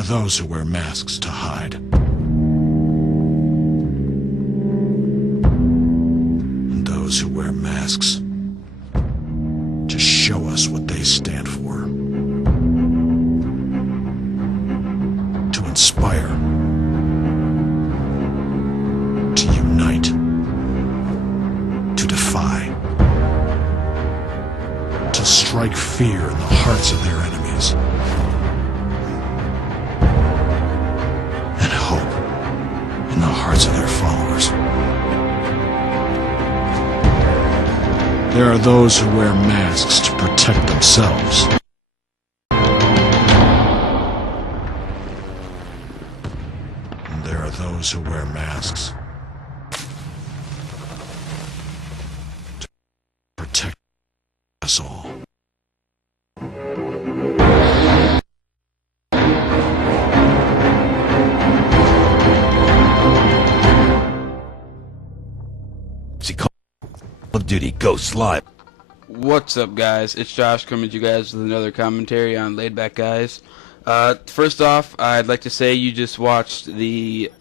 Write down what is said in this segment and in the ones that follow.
are those who wear masks to hide. And those who wear masks to show us what they stand for. To inspire. To unite. To defy. To strike fear in the hearts of their enemies. And hope in the hearts of their followers. There are those who wear masks to protect themselves. And there are those who wear masks to protect us all. Call of Duty Ghosts Live. What's up, guys? It's Josh coming to you guys with another commentary on Laid Back Guys. First off, I'd like to say you just watched the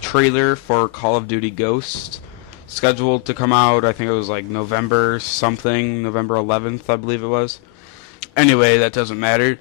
trailer for Call of Duty Ghosts, scheduled to come out, I think it was like November something, November 11th, I believe it was. Anyway, that doesn't matter.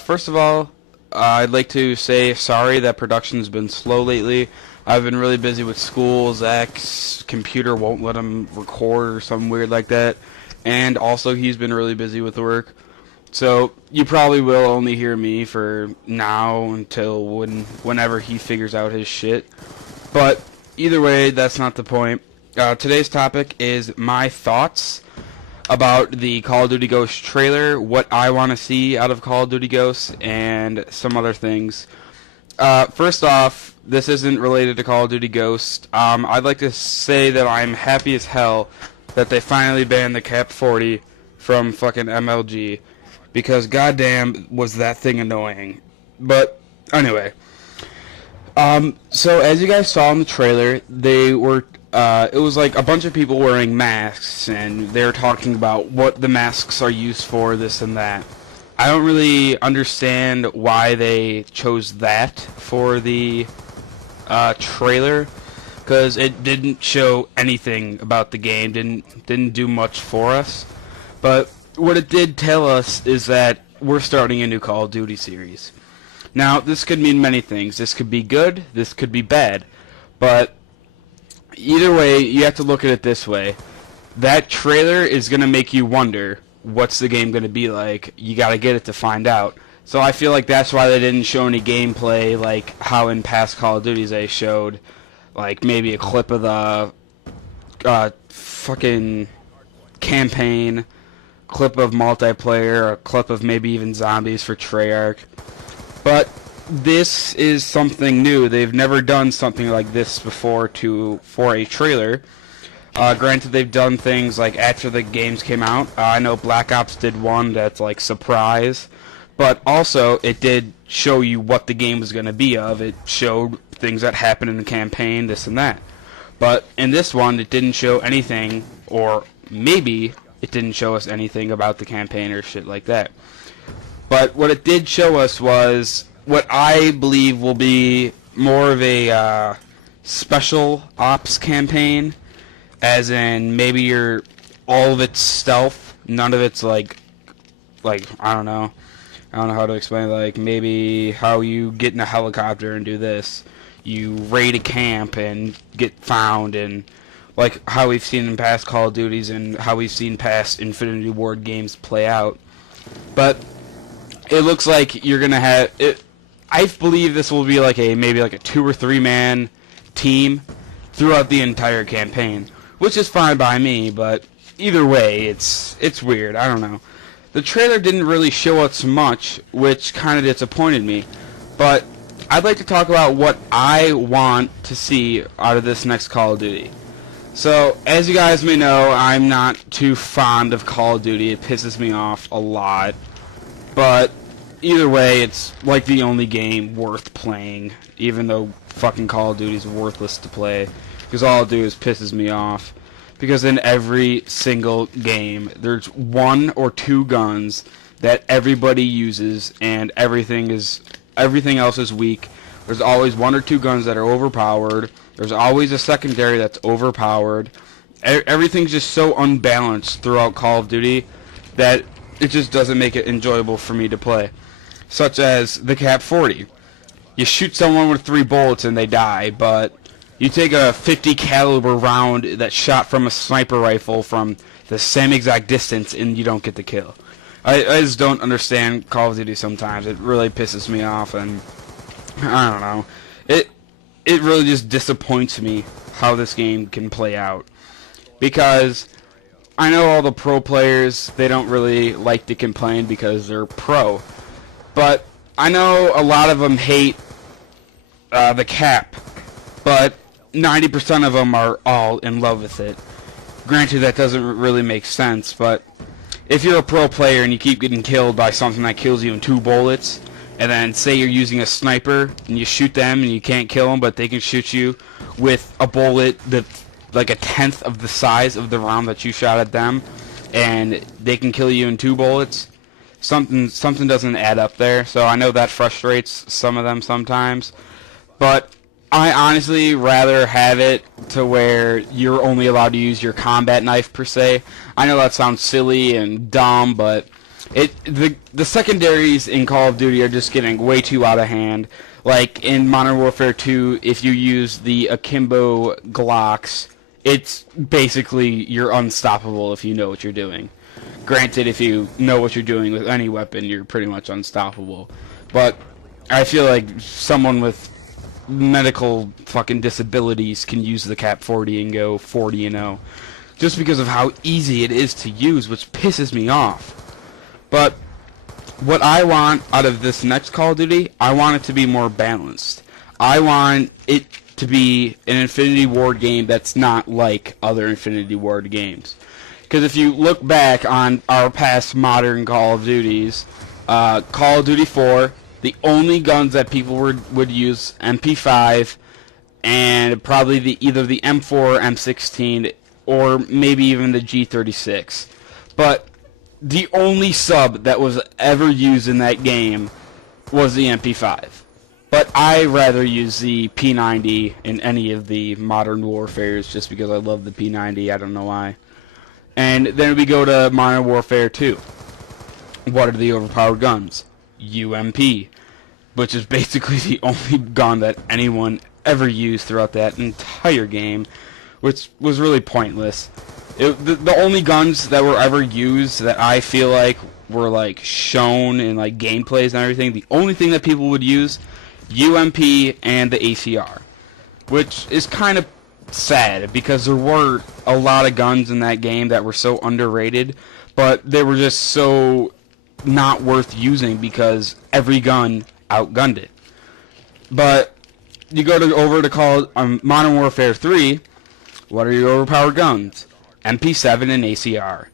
First of all, I'd like to say sorry that production's been slow lately. I've been really busy with school. Zach's computer won't let him record or something weird like that. And also he's been really busy with work. So you probably will only hear me for now until whenever he figures out his shit. But either way, that's not the point. Today's topic is my thoughts about the Call of Duty Ghosts trailer, what I want to see out of Call of Duty Ghosts, and some other things. First off, this isn't related to Call of Duty Ghosts. I'd like to say that I'm happy as hell that they finally banned the Cap 40 from fucking MLG, because goddamn was that thing annoying. But anyway, so as you guys saw in the trailer, they were it was like a bunch of people wearing masks, and they were talking about what the masks are used for, this and that. I don't really understand why they chose that for the trailer, because it didn't show anything about the game, didn't do much for us. But what it did tell us is that we're starting a new Call of Duty series. Now, this could mean many things. This could be good, this could be bad, but either way, you have to look at it this way. That trailer is going to make you wonder, what's the game going to be like? You got to get it to find out. So I feel like that's why they didn't show any gameplay, like how in past Call of Duties they showed, like maybe a clip of the fucking campaign, clip of multiplayer, a clip of maybe even zombies for Treyarch. But this is something new. They've never done something like this before for a trailer. Granted, they've done things like after the games came out. I know Black Ops did one that's like surprise, but also it did show you what the game was going to be of. It showed things that happened in the campaign, this and that. But in this one, it didn't show anything, or maybe it didn't show us anything about the campaign or shit like that. But what it did show us was what I believe will be more of a special ops campaign. As in, maybe all of it's stealth, none of it's like, I don't know how to explain it, like, maybe how you get in a helicopter and do this, you raid a camp and get found, and like how we've seen in past Call of Duties and how we've seen past Infinity Ward games play out. But it looks like you're gonna have it. I believe this will be like maybe a 2 or 3 man team throughout the entire campaign, which is fine by me, but either way, it's weird. I don't know. The trailer didn't really show us much, which kind of disappointed me. But I'd like to talk about what I want to see out of this next Call of Duty. So, as you guys may know, I'm not too fond of Call of Duty. It pisses me off a lot. But either way, it's like the only game worth playing, even though fucking Call of Duty is worthless to play, because all it do is pisses me off. Because in every single game, there's 1 or 2 guns that everybody uses, and everything is everything else is weak. There's always one or two guns that are overpowered. There's always a secondary that's overpowered. Everything's just so unbalanced throughout Call of Duty that it just doesn't make it enjoyable for me to play. Such as the Cap 40. You shoot someone with 3 bullets and they die, but you take a 50 caliber round that's shot from a sniper rifle from the same exact distance and you don't get the kill. I just don't understand Call of Duty sometimes. It really pisses me off, and I don't know. It really just disappoints me how this game can play out. Because I know all the pro players, they don't really like to complain because they're pro. But I know a lot of them hate the cap. But 90% of them are all in love with it. Granted, that doesn't really make sense, but if you're a pro player and you keep getting killed by something that kills you in 2 bullets, and then say you're using a sniper and you shoot them and you can't kill them, but they can shoot you with a bullet that's like a tenth of the size of the round that you shot at them, and they can kill you in 2 bullets, something doesn't add up there. So I know that frustrates some of them sometimes, but I honestly rather have it to where you're only allowed to use your combat knife per se. I know that sounds silly and dumb, but the secondaries in Call of Duty are just getting way too out of hand. Like in Modern Warfare 2, if you use the Akimbo Glocks, it's basically you're unstoppable if you know what you're doing. Granted, if you know what you're doing with any weapon, you're pretty much unstoppable. But I feel like someone with medical fucking disabilities can use the Cap 40 and go 40-0 just because of how easy it is to use, which pisses me off. But what I want out of this next Call of Duty, I want it to be more balanced. I want it to be an Infinity Ward game that's not like other Infinity Ward games. Because if you look back on our past modern Call of Duties, Call of Duty 4, the only guns that people would use, MP5, and probably either the M4 or M16, or maybe even the G36. But the only sub that was ever used in that game was the MP5. But I rather use the P90 in any of the Modern Warfares just because I love the P90. I don't know why. And then we go to Modern Warfare 2. What are the overpowered guns? UMP, which is basically the only gun that anyone ever used throughout that entire game, which was really pointless. The only guns that were ever used that I feel like were like shown in like gameplays and everything, the only thing that people would use, UMP and the ACR, which is kind of sad because there were a lot of guns in that game that were so underrated, but they were just so not worth using because every gun outgunned it. But you go over to call Modern Warfare 3, what are your overpowered guns? MP7 and ACR.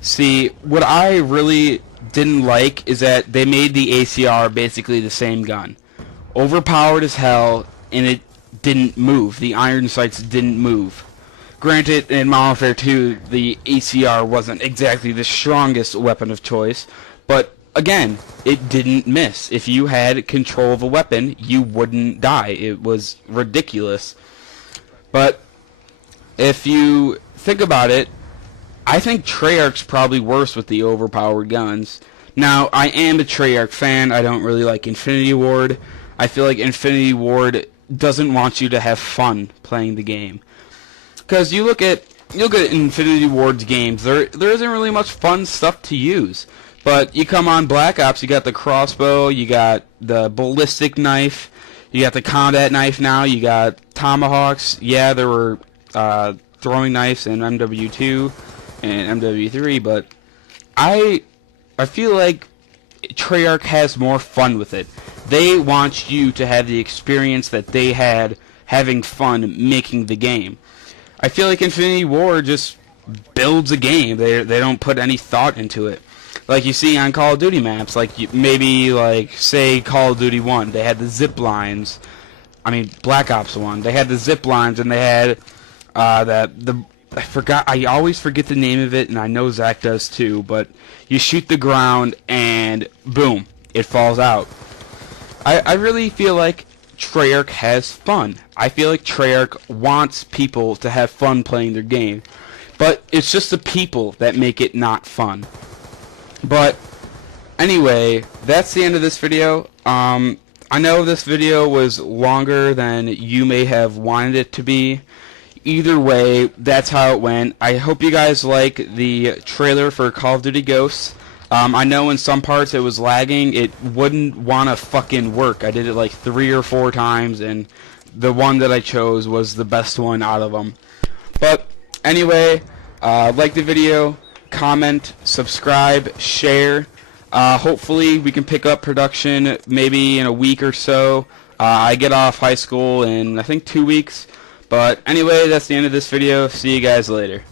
See, what I really didn't like is that they made the ACR basically the same gun. Overpowered as hell, and it didn't move. The iron sights didn't move. Granted, in Modern Warfare 2, the ACR wasn't exactly the strongest weapon of choice, but again, it didn't miss. If you had control of a weapon, you wouldn't die. It was ridiculous. But if you think about it, I think Treyarch's probably worse with the overpowered guns. Now, I am a Treyarch fan. I don't really like Infinity Ward. I feel like Infinity Ward doesn't want you to have fun playing the game. Because you look at Infinity Ward's games, there isn't really much fun stuff to use. But you come on Black Ops, you got the crossbow, you got the ballistic knife, you got the combat knife now, you got tomahawks. Yeah, there were throwing knives in MW2 and MW3, but I feel like Treyarch has more fun with it. They want you to have the experience that they had having fun making the game. I feel like Infinity Ward just builds a game. They don't put any thought into it. Like you see on Call of Duty maps, like maybe like say Call of Duty 1, they had the zip lines. I mean Black Ops 1, they had the zip lines and they had I always forget the name of it, and I know Zach does too, but you shoot the ground and boom, it falls out. I really feel like Treyarch has fun. I feel like Treyarch wants people to have fun playing their game. But it's just the people that make it not fun. But anyway, that's the end of this video. I know this video was longer than you may have wanted it to be. Either way, that's how it went. I hope you guys like the trailer for Call of Duty Ghosts. I know in some parts it was lagging. It wouldn't want to fucking work. I did it like 3 or 4 times, and the one that I chose was the best one out of them. But anyway, like the video, comment, subscribe, share. Hopefully we can pick up production maybe in a week or so. I get off high school in I think 2 weeks. But anyway, that's the end of this video. See you guys later.